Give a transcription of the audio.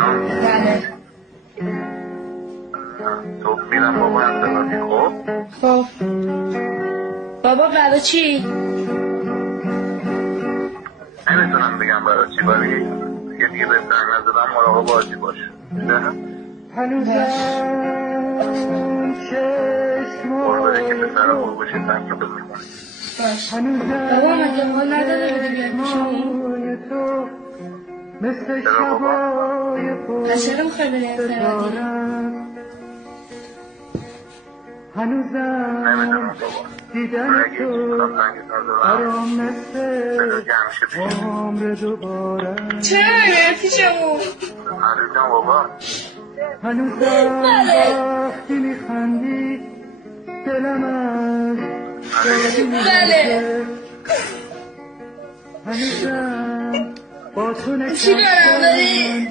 بله. تو میرم بابا انتظاری. خب بابا برای چی؟ نمیتونم بگم برای چی، ولی دیگه به زنگ نزدم مراقب بازی باش. هنوزم برده که پسر خوب باشی زنگ که میمونی. باش بابا مگه حال نداره بودی بیاد میشونی؟ چرا بابا؟ پس چرا میخوای بری انفرادی؟ نمیدونم بابا. من اگه چی میکنم زنگ نزدم بده که همیشه پیشم. چرا نمیاد پیشمون؟ عزیزم بابا. وقتی میخندی دلم از بله هنوزم با تو چی دارم داری؟